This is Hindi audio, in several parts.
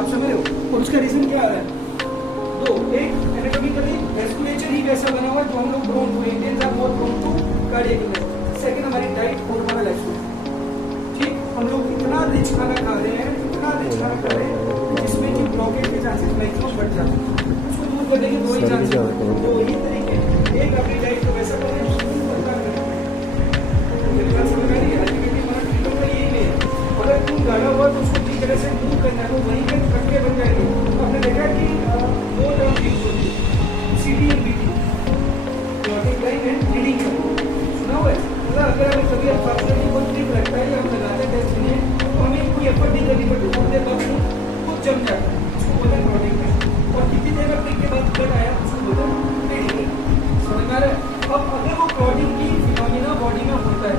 आप समझ रहे हो? और उसका रीजन क्या आ रहा है? दो, एक एनाटॉमिकली वेस्कुलेचर ही वैसा बना हुआ है जो हम लोग prone to, Indians are more prone to cardiac arrest. Second, हमारी डाइट और हमारा लाइफस्टाइल। ठीक, हम लोग इतना रिच खाना खा रहे हैं, इतना रिच खाना खा रहे हैं जिसमें कि ब्लॉकेज के चांसेस मैक्सिमम बढ़ जाते हैं। उसको दूर करने के दो ही चांसेस हैं, दो ही तरीके। एक, अपनी डाइट को वैसा करें, अगर खून गाढ़ा हुआ तो उसको ठीक तरह से दूर करना है, तो वहीं पे कटके बन जाएंगे। तो आपने देखा कि दो टर्म यूज होती है, CD and BT, clotting line and bleeding line. सुना हुआ है? मतलब अगर हमें कभी अनफॉर्चुनेटली कोई ट्रिप लगता है या हम लगाते हैं टेस्ट में, तो हमें कोई एफर्ट नहीं करनी पड़ती, थोड़ी देर बाद खुद जम जाता है, उसको बोलते हैं क्लॉटिंग लाइन। और कितनी देर में ट्रिप के बाद ब्लड आया उसको बोलते हैं ब्लीडिंग लाइन। समझ में आ रहा है? अब अगर वो क्लॉटिंग की फिनोमिना बॉडी में होता है,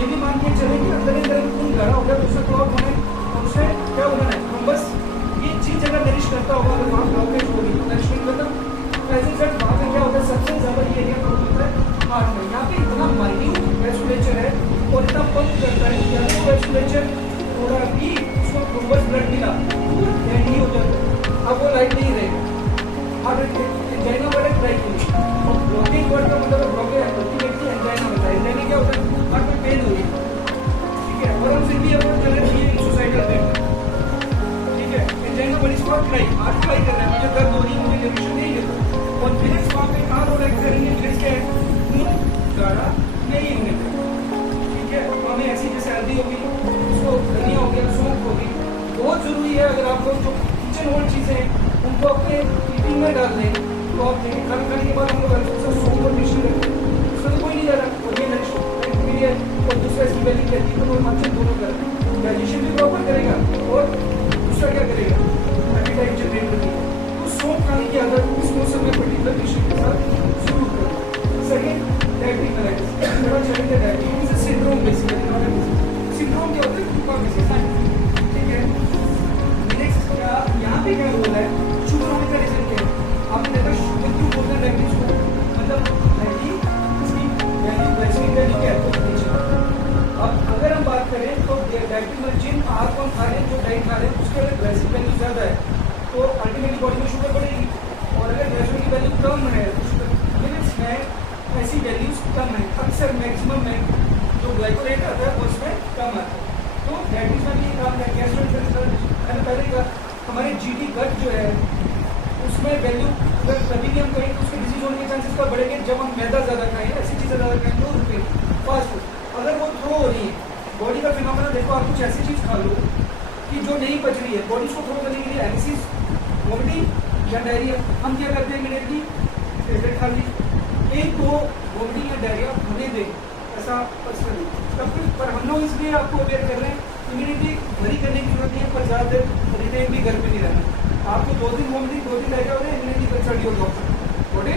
ये भी मान के चले कि अंदर अंदर खून गाढ़ा हो गया तो उससे क्लॉट होना है, और उससे क्या होना है? हम बस ये चीज अगर नरिश करता होगा, अगर वहाँ ब्लॉकेज होगी तो नरिशमेंट खत्म। ऐसे सेट वहाँ पे क्या होता है? सबसे ज्यादा ये एरिया कौन होता है? हार्ट में। यहाँ पे इतना माइन्यूट वेस्कुलेचर है और इतना पंप करता है कि अगर वेस्कुलेचर थोड़ा भी उसको थ्रोम्बस ब्लड मिला तो डेड ही हो जाता है। अब वो लाइट नहीं रहेगा। अब एंजाइना वर्ड है राइट नहीं, और ब्लॉकेज वर्ड का मतलब ब्लॉकेज अल्टीमेटली एंजाइना होता है। एंजाइना क्या होता है? हार्ट में पेन हो रही है, ठीक है, और हम फिर भी अपना चले रहिए सुसाइडल पेन, ठीक है। Angina word is for cry, heart cry कर रहा है, मुझे दर्द हो रही है, मुझे निर्विशन नहीं देता। और फिनिक्स वहाँ पे कहाँ रोल एक्ट करेंगे? फिनिक्स क्या है? खून गाढ़ा नहीं होने देता, ठीक है। तो हमें ऐसी जैसे हल्दी होगी, उसको धनिया हो गया, सौंफ होगी, बहुत जरूरी है। अगर आप लोग जो किचन होल्ड चीजें हैं उनको अपने ईटिंग में डाल दें, तो आप देखें खाना खाने के बाद हम लोग हल्का सौंफ और मिश्री रखते हैं, उसमें तो कोई नहीं जा रहा, और ये नरिश है। और दूसरा इसकी वैल्यू कहती है, तो वो मच्छर दोनों कर डाइजेशन भी प्रॉपर करेगा और दूसरा क्या करेगा? एपेटाइट जनरेट करेगा। तो सौंफ खाने की आदत इस मौसम में पर्टिकुलर डिशेज के साथ जरूर करें। सेकेंड, डायबिटिक बड़ा चैलेंज है। Diabetes is syndrome, basically not a disease. Syndrome क्या होता है? ग्रुप ऑफ डिजीज, ठीक है। नेक्स्ट, यहाँ पे क्या रोल है? शुगर होने का रीजन क्या है? आपने देखा शुगर क्यों बोलते हैं डायबिटीज को? मतलब ग्लाइसेमिक वैल्यू क्या है? अब अगर हम बात करें तो डायबिटिक में जिन आहार को हम खा रहे हैं, जो डाइट खा रहे हैं, उसके अगर ग्लाइसेमिक वैल्यू ज़्यादा है तो अल्टीमेटली बॉडी में शुगर बढ़ेगी, और अगर ग्लाइसेमिक वैल्यू कम है तो लिमिट्स में ऐसी वैल्यूज कम है, अक्सर मैक्सिमम में जो ग्लाइकोलेट आता है उसमें कम आता है। तो डायबिटीज में भी काम है। गैस्ट्रोइंटेस्टाइनल, मैंने पहले कहा हमारे जीटी गट जो है उसमें वैल्यू अगर कभी भी हम कहें तो उसके डिजीज होने के चांसेस कब बढ़ेंगे? जब हम मैदा ज़्यादा खाएं, ऐसी चीज़ें ज़्यादा खाएं, दूध पे फास्ट फूड, अगर वो थ्रो हो रही है बॉडी का फिनोमेना देखो, आप कुछ ऐसी चीज़ खा लो कि जो नहीं पच रही है, बॉडी उसको थ्रो करने के लिए एलिसिस, वोमिटिंग या डायरिया, हम क्या करते हैं? इमीडिएटली टेबलेट खा ली। एक तो वोमिटिंग या डायरिया होने दें, ऐसा पर्सनली तब फिर, पर हम लोग इसलिए आपको अवेयर कर रहे हैं, इमीडिएटली भरी करने की जरूरत नहीं है, पर ज़्यादा देर रिटेन भी घर पे नहीं रहना। आपको 2 दिन वोमिटिंग, 2 दिन डायरिया हो रहे हैं, immediately consult your doctor, body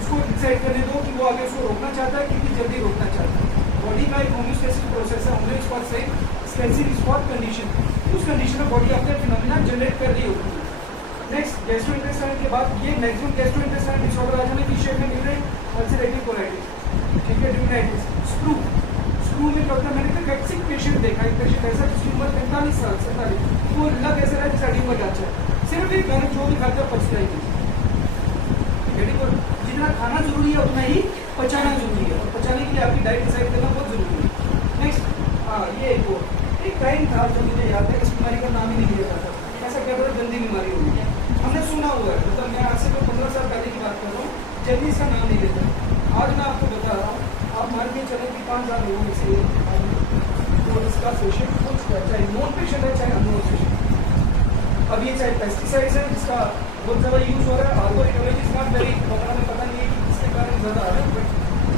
उसको डिसाइड करने दो कि वो आगे उसको रोकना चाहता है, कितनी जल्दी रोकना चाहता है। बॉडी का एक होम्योस्टेसिस प्रोसेस है, homeo is for same, stasis is for condition. उस कंडीशन में बॉडी अपने फिनोमिना जनरेट कर रही होती है। नेक्स्ट, गैस्ट्रोइंटेस्टाइनल के बाद ये मैक्सिमम गैस्ट्रोइंटेस्टाइनल डिसऑर्डर आज हमें टी-शर्ट में मिल रहे हैं, अल्सरेटिव कोलाइटिस, ठीक है, ड्यूनाइटिस, स्क्रू में क्या होता है? मैंने एक एक्सिक पेशेंट देखा, एक पेशेंट ऐसा जिसकी उम्र 45 साल 47, वो लग ऐसा है जैसे हड्डी में जाता है, सिर्फ एक गाना जो भी खाता है पचता ही नहीं। जितना खाना जरूरी है उतना ही पचाना जरूरी है, और पचाने के लिए आपकी डाइट डिसाइड करना बहुत जरूरी है। नेक्स्ट, ये एक टाइम था जो मुझे याद है, इस बीमारी का नाम ही नहीं लिया जाता, ऐसा कहता था जल्दी बीमारी होगी, हमने सुना हुआ है, मतलब मैं आज से 15 साल पहले की बात कर रहा हूँ, जल्दी इसका नाम नहीं लेता। आज मैं आपको बता रहा हूँ, आप मान के चलें कि 5000 लोगों में से तो इसका पेशेंट कुछ चाहे नॉन पेशेंट है चाहे अननोन पेशेंट। अब ये चाहे पेस्टिसाइड्स है जिसका बहुत ज़्यादा यूज हो रहा है, आर्गोइकोलॉजी इज नॉट वेरी, हमें पता नहीं है कि किसके कारण ज़्यादा आ रहा है, बट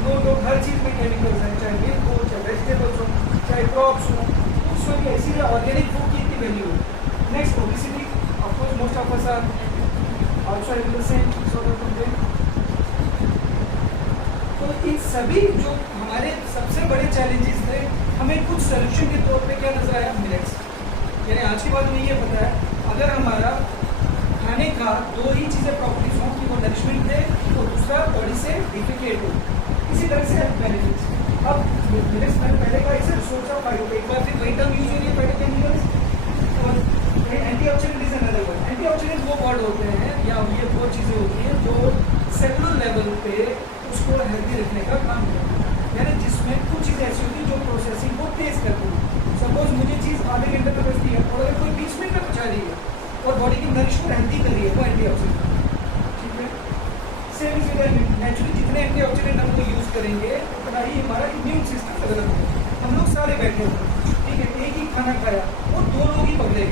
लोग हर चीज़ में केमिकल्स हैं, चाहे मिल्क हो, चाहे वेजिटेबल्स हो, चाहे क्रॉप्स हो, उसमें भी ऐसी ऑर्गेनिक फूड की इतनी वैल्यू है। Next, obesity, of course most of us are also having the same sort of complaint. तो इन सभी जो हमारे सबसे बड़े चैलेंजेस थे, हमें कुछ सोल्यूशन के तौर पे क्या नजर आया? मिलेट्स। यानी आज के बाद हमें ये पता है, अगर हमारा खाने का 2 ही चीज़ें प्रॉपर्टीज हों कि वो नरिशमेंट दे और दूसरा बॉडी से डिफिकेट हो, इसी तरह से हेल्थ बेनिफिट्स। अब मिलेट्स मैंने पहले कहा इसे रिसोर्स ऑफ फाइटो, एक बार फिर वही टर्म यूज हो रही है फाइटोकेमिकल्स, और एंटी ऑक्सीडेंट इज अनदर पहुंचा रही है और बॉडी की नरिश को हेल्दी कर रही है, वो एंटीऑक्सीडेंट। ठीक है, सेम इज नेचुरली जितने एंटीऑक्सीडेंट हम लोग यूज करेंगे उतना ही हमारा इम्यून सिस्टम डेवलप होगा। हम लोग सारे बैठे होते, ठीक है, एक ही खाना खाया वो 2 लोग ही पकड़े,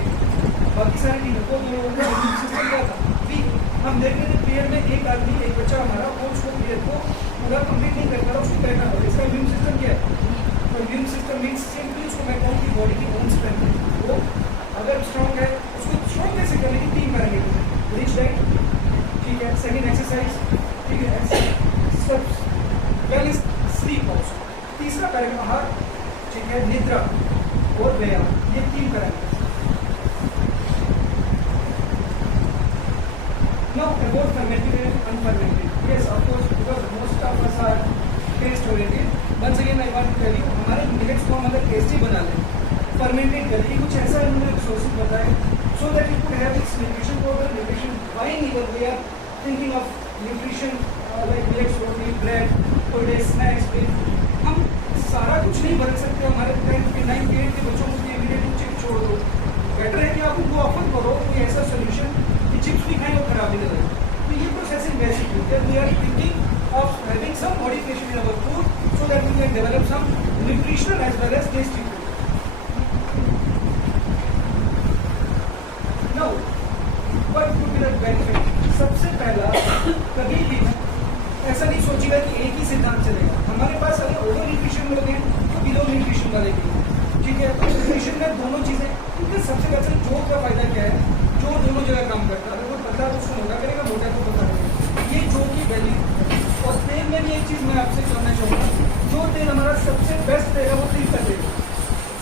बाकी सारे नहीं, वो 2 लोगों का इम्यून सिस्टम क्या था, वीक। हम देख रहे थे पीरियड में एक आदमी, एक बच्चा हमारा, वो उसको पीरियड को पूरा कंप्लीट नहीं कर पा रहा, उसको बैठना पड़ा, इसका इम्यून सिस्टम क्या है? तो इम्यून सिस्टम मीन्स सिंपली उसको मैं कहूँ कि बॉडी की बोन स्ट्रेंथ है, वो अगर स्ट्रॉन्ग है उसको स्ट्रॉन्ग कैसे करने की 3 पैरामीटर, रिच डाइट, ठीक है, सेकंड एक्सरसाइज, ठीक है, steps, well is sleep also, तीसरा पैरामीटर आहार, ठीक है, निद्रा और व्यायाम, ये 3 parameter. Now about fermented and unfermented. Yes, of course, because most of us are taste oriented. Once again, I want to tell you, हमारे मिलेट्स को हम अगर टेस्टी बना लें, फर्मेंटेड करें, कुछ ऐसा इन्होंने रिसोर्सेज बताए, so that it could have its nutrition proper nutrition. Why even we are thinking of nutrition like millets, roti, bread, or day snacks with, हम सारा कुछ नहीं बदल सकते। हमारे 10th के 9th के 8th के बच्चों को इमीडिएट चिप छोड़ दो, बेटर है कि आप उनको ऑफर करो कोई ऐसा सोल्यूशन कि चिप्स भी खाएं और खराब नहीं लगे। तो ये प्रोसेसिंग बेसिक है, we are thinking of having some modification in our food so that we can develop some nutritional as well as tasty food. Now what would be the benefit? सबसे पहला, कभी भी ऐसा नहीं सोचिएगा कि एक ही सिद्धांत चलेगा। हमारे पास अगर ओवर न्यूट्रिशन लोग हैं तो बिलो न्यूट्रिशन वाले भी हैं, ठीक है। तो न्यूट्रिशन में दोनों चीजें, क्योंकि सबसे पहले जो का फायदा क्या है, जो दोनों जगह काम करता है, अगर वो पतला तो उसको मोटा करेगा, मोटा को पतला करेगा, ये जो की वैल्यू। और तेल में भी एक चीज मैं आपसे कहना चाहूँगा, जो तेल हमारा सबसे बेस्ट तेल है वो तिल का तेल।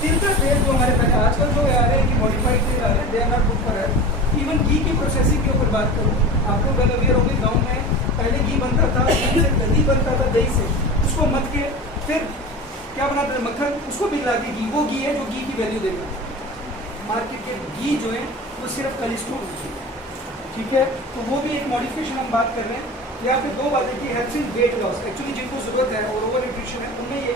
तिल का तेल जो हमारे पास आजकल जो आ रहे हैं कि मॉडिफाइड तेल आ रहे हैं, they are not good for health. Even घी की प्रोसेसिंग के ऊपर बात करूँ, आप लोग वेल अवेयर होंगे, गाँव में पहले घी बनता था, दही बनता था, दही से उसको मत के फिर क्या बनाते थे, मक्खन, उसको पिघला के घी, वो घी है जो घी की वैल्यू देगा। मार्केट के घी जो है वो सिर्फ कोलेस्ट्रॉल, ठीक है, तो वो भी एक मॉडिफिकेशन हम बात कर रहे हैं। यहाँ पे 2 बातें की, helps in weight loss, actually जिनको जरूरत है और ओवर न्यूट्रिशन है उनमें ये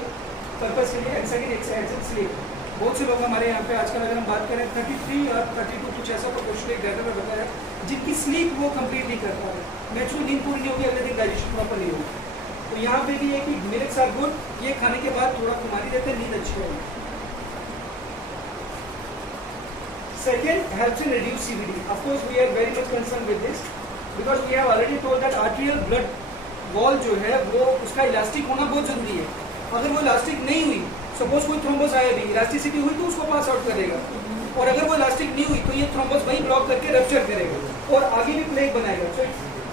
पर्पस के लिए, and second exercise in sleep. बहुत से लोग हमारे यहाँ पे आजकल अगर हम बात करें 33 या 32 कुछ ऐसा प्रोपोर्शन एक डाटा में बताया जिनकी स्लीप वो कंप्लीट नहीं कर पा रहे, नेचुरल नींद पूरी नहीं होगी, अगले दिन डाइजेशन प्रॉपर नहीं होगी। तो यहाँ पे भी है कि मिलेट्स आर गुड, ये खाने के बाद थोड़ा कुमारी देते हैं, नींद अच्छी होगी। Second, helps in reduce CVD. Of course, we are very much concerned with this because we have already told that arterial blood wall जो है वो उसका इलास्टिक होना बहुत जरूरी है। अगर वो इलास्टिक नहीं हुई, सपोज कोई थ्रोम्बस आया भी, इलास्टिसिटी हुई तो उसको पास आउट करेगा, और अगर वो इलास्टिक नहीं हुई तो ये थ्रोम्बस वही ब्लॉक करके रप्चर करेगा और आगे भी प्लेग बनाएगा। So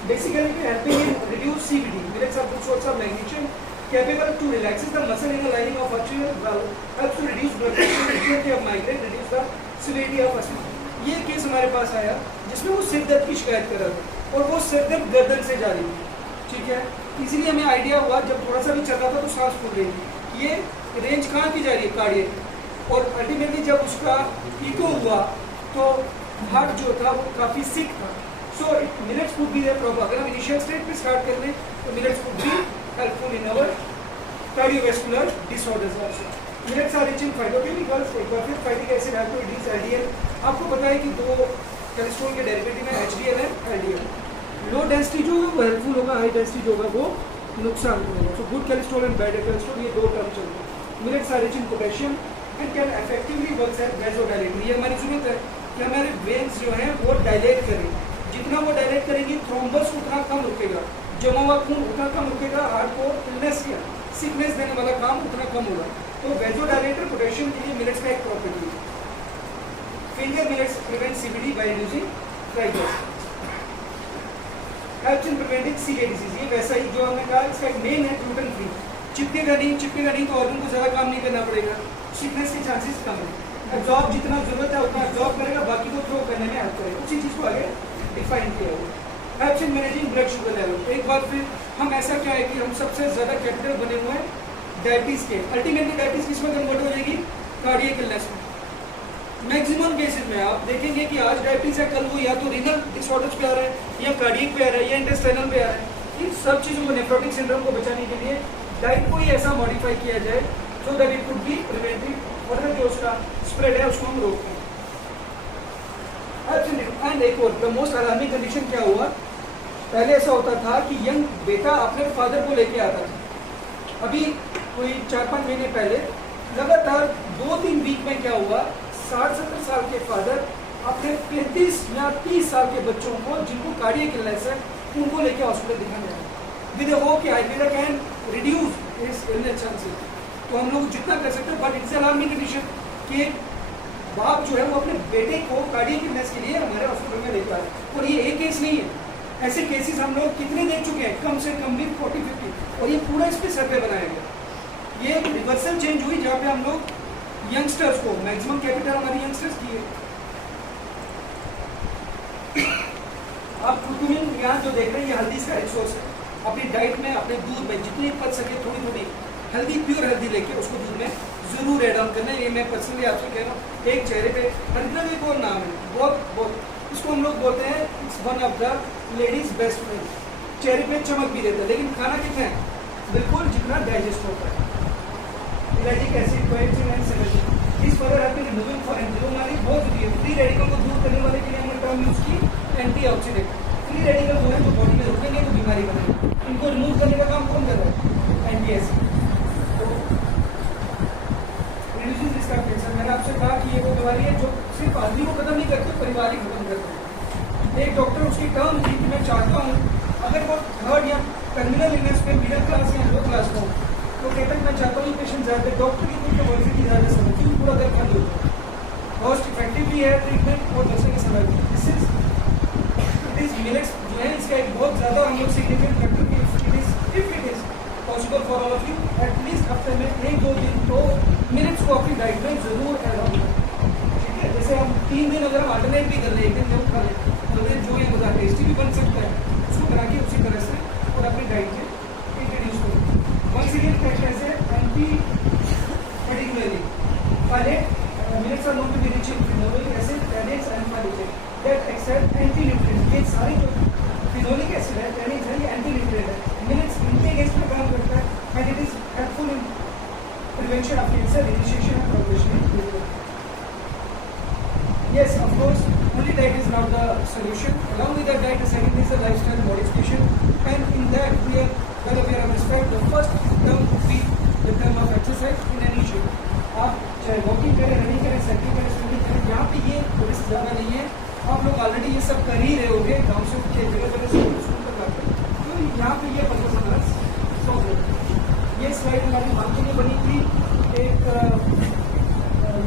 basically helping in reduce CVD. Millets are good source of magnesium, capable to relax the muscle in the lining of arterial valve, helps to reduce blood pressure, frequency of migraine, reduce the severity of asthma. ये केस हमारे पास आया जिसमें वो सिर दर्द की शिकायत कर रहा था और वो सिर दर्द गर्दन से जा रही थी, ठीक है। इसीलिए हमें आइडिया हुआ, जब थोड़ा सा भी चल रहा था तो सांस फूल रही थी, ये रेंज कहाँ की जा रही है, कार्डियक। और अल्टीमेटली जब उसका इको हुआ तो हार्ट जो था वो काफ़ी सिक था। So millets could be there proper. अगर हम इनिशियल स्टेज पे स्टार्ट कर लें तो millets could be helpful in our cardiovascular disorders also. Millets are rich in phytochemicals, perfect phytic acid help to reduce LDL। आपको पता है कि 2 कोलेस्ट्रॉल के डेरिवेटिव है, HDL है LDL। लो डेंसिटी जो होगा वो हेल्पफुल होगा, हाई डेंसिटी जो होगा वो नुकसान होगा। So good cholesterol and bad cholesterol, ये 2 टर्म चलते हैं। Millets are rich in potassium and can effectively work as vasodilator. ये हमारी जरूरत है कि हमारे वेन्स जो हैं वो डायलेट करें, जितना वो डायलेट करेंगे थ्रोम्बस उतना कम रुकेगा, जमा हुआ खून उतना कम रुकेगा, हार्ट को इलनेस या सिकनेस देने वाला काम उतना कम होगा। तो वैसोडायलेटर पोटेशियम के लिए मिलेट्स का एक प्रॉपर्टी है। Finger millets prevent CVD by reducing triglycerides, helps in preventing celiac disease. ये वैसा ही जो हमने कहा, इसका मेन है ग्लूटेन फ्री, चिपकेगा नहीं तो ऑर्गन को ज़्यादा काम नहीं करना पड़ेगा, सिकनेस के चांसेस कम है, एब्जॉर्ब जितना जरूरत है उतना एब्जॉर्ब करेगा, बाकी को थ्रो करने में हेल्प करेगा। उसी चीज़ को आगे डिफाइन किया हुआ है। Helps in managing blood sugar level. एक बार फिर हम ऐसा क्या है कि हम सबसे ज़्यादा कैपिटल बने हुए हैं डायबिटीज़ के, अल्टीमेटली डायबिटीज़ किस में कन्वर्ट हो जाएगी, कार्डियक इलनेस में। मैक्सिमम केसेस में आप देखेंगे कि आज डायबिटीज़ है, कल वो या तो रीनल डिसऑर्डर्स पे आ रहा है या कार्डियक पे आ रहा है या इंटेस्टाइनल पे आ रहा है। इन सब चीज़ों को, नेफ्रोटिक सिंड्रोम को बचाने के लिए डाइट को ही ऐसा मॉडिफाई किया जाए so that it could be preventive, और जो उसका स्प्रेड है उसको हम रोकते हैं। एंड एक और द मोस्ट अलार्मिंग कंडीशन क्या हुआ, पहले ऐसा होता था कि यंग बेटा अपने फादर को लेके आता था। अभी कोई 4-5 महीने पहले लगातार 2-3 वीक में क्या हुआ, 60-70 साल के फादर अपने 35 या 30 साल के बच्चों को जिनको कार्डियक इलनेस है उनको लेके हॉस्पिटल दिखाने आए विद होप कि आयुर्वेदा कैन रिड्यूस इस इलनेस चांसेस। तो हम लोग जितना कर सकते हैं, बट इट्स अलार्मिंग कंडीशन कि बाप जो है वो अपने बेटे को कार्डियक इलनेस के लिए हमारे हॉस्पिटल में लेकर आए। और ये एक केस नहीं है, ऐसे केसेस हम लोग कितने देख चुके हैं, कम से कम भी 40-50, और ये पूरा इस पर सर्वे बनाया गया। ये एक रिवर्सल चेंज हुई जहाँ पे हम लोग यंगस्टर्स को मैक्सिमम कैपिटल हमारी यंगस्टर्स की है। आप कुकिंग यहाँ जो देख रहे हैं ये हल्दी का रिसोर्स है। अपनी डाइट में अपने दूध में जितनी पच सके थोड़ी थोड़ी हेल्दी प्योर हेल्दी लेके उसको दूध में जरूर ऐड ऑन करना है। ये मैं पर्सनली आपसे कह रहा हूँ। एक चेहरे पे हरिद्रा एक और नाम है, बहुत इसको हम लोग बोलते हैं it's one of the ladies best friend. चेहरे पे चमक भी देता है, लेकिन खाना कितना है, बिल्कुल जितना डाइजेस्ट होता है। Ellagic acid, quercetin and selenium is further have been removing for anti हमारी बहुत होती है। फ्री रेडिकल को दूर करने वाले के लिए हमने टर्म यूज की एंटीऑक्सीडेंट। फ्री रेडिकल जो है जो बॉडी में रुकेंगे तो बीमारी बनेगी, इनको रिमूव करने का काम कौन कर रहा है, एंटी एसिड। तो रिड्यूसिंग रिस्क ऑफ कैंसर, मैंने आपसे कहा कि ये वो बीमारी है जो सिर्फ आदमी को खत्म नहीं करती, परिवार ही खत्म करते हैं। एक डॉक्टर उसकी टर्म थी कि मैं चाहता हूँ अगर वो थर्ड या टर्मिनल इलनेस में मिडिल क्लास या लो क्लास का हो तो कहते हैं मैं चाहता हूँ पेशेंट ज़्यादा डॉक्टर की कोई क्वालिटी ज़्यादा समझती पूरा दर बंद होता है, कॉस्ट इफेक्टिव भी है ट्रीटमेंट और बच्चे के समय इट इज मिलेट्स जो है इसका एक बहुत ज़्यादा हम लोग significant factor if it is possible for all of you at least हफ्ते में 1-2 दिन तो मिलेट्स को अपनी डाइट में जरूर ऐड ऑन करें। ठीक है, जैसे हम 3 दिन अगर हम अल्टरनेट भी कर लें, एक दिन जरूर खा लें तो जो है बहुत टेस्टी भी बन सकता है, उसको बना के उसी तरह से और अपनी डाइट में इंट्रोड्यूस करें। Once again, catch as a anti-particularly. Millets are known to be rich in phenolic acid, tannins and folate that accept anti-nutrients. ये सारे जो phenolic acid है, tannins है, ये anti-nutrient है। Millets इनके अगेंस्ट में काम करता है and it is helpful in prevention of cancer, initiation and progression. Yes, of course, only diet is not the solution. Along with that diet, the second is the lifestyle modification, and in that we are well aware of respect. The first term would be the term of exercise in any shape. आप चाहे वॉकिंग करें, रनिंग करें, साइकिलिंग करें, स्विमिंग करें, यहाँ पे ये रिस्क ज़्यादा नहीं है। आप लोग ऑलरेडी ये सब कर ही रहे होंगे, गाँव से उठ के जगह से स्कूल तक आते हैं, तो यहाँ पे ये पर्पज हमारा सॉल्व है। ये स्लाइड हमारी वहाँ के लिए बनी थी, एक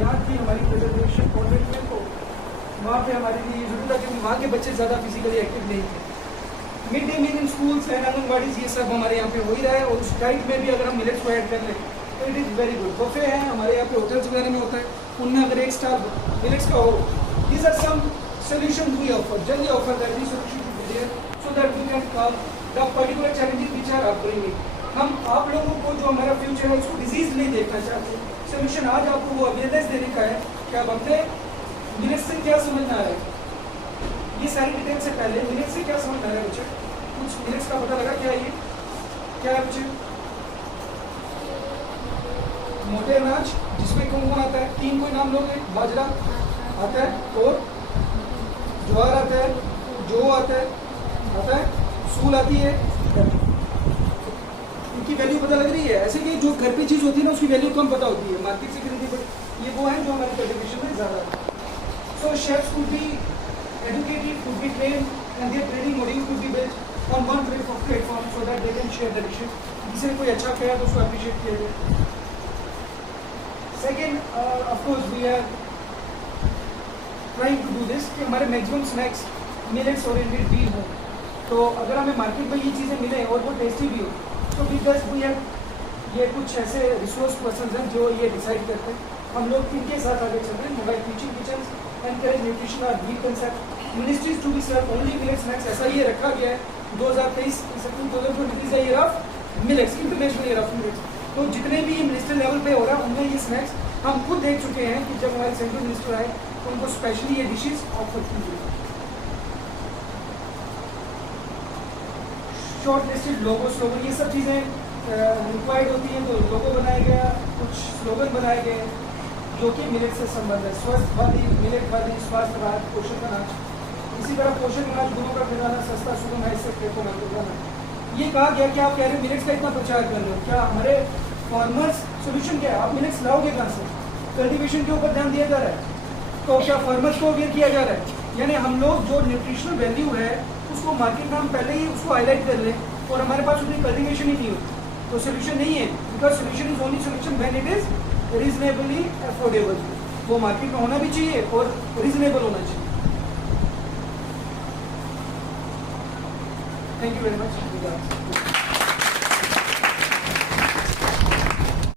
यहाँ की हमारी प्रेजेंटेशन कॉन्वेंट में, तो वहाँ पे हमारे लिए जरूरत है क्योंकि वहाँ के बच्चे ज़्यादा फिजिकली एक्टिव नहीं थे। Mid day meal in schools and anganwadis ये सब हमारे यहाँ पे हो ही रहा है, और उस डाइट में भी अगर हम मिलेट्स को ऐड कर लें तो it is very good. Buffet है हमारे यहाँ पे होटल्स वगैरह में होता है, उनमें अगर 1 स्टार मिलेट्स का हो, these are some solution we offer, जल्दी offer that the solution to be there so that we can call the particular challenges which are upcoming. हम आप लोगों को जो हमारा फ्यूचर है उसको डिजीज नहीं देखना चाहते, सोल्यूशन आज आपको वो अवेयरनेस देने का है कि आप अपने मिलेट्स से क्या समझना है। ये सारी डिटेल से पहले मिलेट्स से क्या समझना है बच्चे, कुछ मिलेट्स का पता लगा क्या ये क्या है बच्चे? मोटे अनाज जिसमें कौन कौन आता है, 3 कोई नाम लोगे, बाजरा आता है और ज्वार आता है, जौ आता है, सूल आती है। इनकी वैल्यू पता लग रही है, ऐसे कि जो घर पे चीज़ होती है ना उसकी वैल्यू कम पता होती है, मार्केट से खरीदी पड़ती, ये वो है जो हमारे कल्टिवेशन में ज़्यादा है। So chefs could be educated, could be trained, and their training module could be built on one platform so that they can share the dishes. जिसे कोई अच्छा किया तो उसको अप्रिशिएट किया जाए। Second, of course we are trying to do this कि हमारे मैक्सिमम स्नैक्स मिलेट्स ओरिएंटेड भी हो, तो अगर हमें मार्केट में ये चीज़ें मिले और वो टेस्टी भी हो तो बिकॉज वी हैव ये कुछ ऐसे रिसोर्स पर्सन हैं जो ये डिसाइड करते हैं। हम लोग किनके साथ आगे चल रहे हैं, mobile teaching kitchen encourage nutrition or meal concept ministries to be served only millet snacks, ऐसा ये रखा गया है 2023 2023 year of millets, international year of millets. तो जितने भी मिनिस्टर लेवल पे हो रहा है उनमें ये स्नैक्स हम खुद देख चुके हैं कि जब हमारे सेंट्रल मिनिस्टर आए तो उनको स्पेशली ये डिशेज ऑफर की गई। शॉर्ट लिस्टेड लोगो स्लोगन ये सब चीज़ें रिक्वायर्ड होती हैं, तो लोगो बनाया गया, कुछ स्लोगन बनाए गए जो कि मिलेट से संबंध है, स्वस्थ वाली मिलेट वाली स्वास्थ्य भारत पोषण अनाज। इसी तरह पोषण अनाज गुणों का खजाना सस्ता सुगम है, इससे खेतों में उगाना। ये कहा गया कि आप कह रहे हो मिलेट्स का इतना प्रचार कर रहे हो, क्या हमारे फार्मर्स सोल्यूशन क्या है? आप मिलेट्स लाओगे कहाँ से? कल्टीवेशन के ऊपर ध्यान दिया जा रहा है, तो क्या फार्मर्स को अवेयर किया जा रहा है? यानी हम लोग जो न्यूट्रिशनल वैल्यू है उसको मार्केट में हम पहले ही उसको हाईलाइट कर लें और हमारे पास उतनी कल्टीवेशन ही नहीं होती, तो सोल्यूशन नहीं है। Because solution is only solution when it is reasonably affordable. वो मार्केट में होना भी चाहिए और रीजनेबल होना चाहिए। Thank you very much.